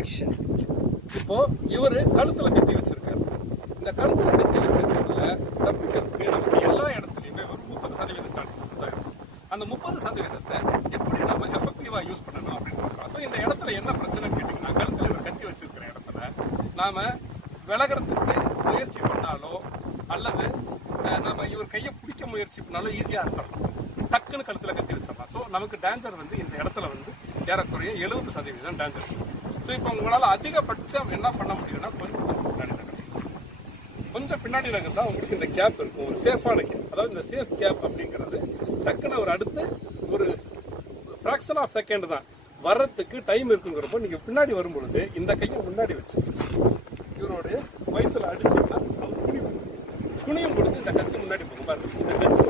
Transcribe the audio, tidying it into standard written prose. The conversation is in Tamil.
ஆக்ஷன். இப்போ இவரு கழுத்துல கட்டி வச்சிருக்காரு. இந்த கழுத்துல கட்டி வச்சிருக்கிறதுல தப்பிக்கிறதுக்கு நமக்கு எல்லா இடத்துலையுமே ஒரு 30% சான்ஸ் தான் இருக்கும். அந்த 30%த்தை எப்படி நம்ம எஃபெக்டிவா யூஸ் பண்ணணும் அப்படின்னு. ஸோ இந்த இடத்துல என்ன பிரச்சனைன்னு கேட்டீங்கன்னா, கழுத்துல இவர் கட்டி வச்சிருக்கிற இடத்துல நாம விலகிறதுக்கு முயற்சி பண்ணாலோ அல்லது நம்ம இவர் கையை பிடிக்க முயற்சி பண்ணாலும் ஈஸியா இருக்கலாம். டக்குன்னு கழுத்துல கட்டி வச்சிடலாம். ஸோ நமக்கு டேஞ்சர் வந்து இந்த இடத்துல வந்து ஏறக்குறைய 70% டேஞ்சர். ஸோ இப்போ உங்களால் அதிகபட்சம் என்ன பண்ண முடியும்னா கொஞ்சம் பின்னாடி நகர்ந்தா உங்களுக்கு இந்த கேப் இருக்கும், ஒரு சேஃபான கேப். அதாவது இந்த சேஃப் கேப் அப்படிங்கிறது டக்குன்னு ஒரு அடுத்து ஒரு ஃப்ராக்ஷன் ஆஃப் செகண்ட் தான் வர்றதுக்கு டைம் இருக்குங்கிறப்போ நீங்கள் பின்னாடி வரும்பொழுது இந்த கையை முன்னாடி வச்சு இவருடைய வயிற்றுல அடிச்சீங்கன்னா அவர் குனியும் பொழுது இந்த கத்தி முன்னாடி போகும் பாருங்க.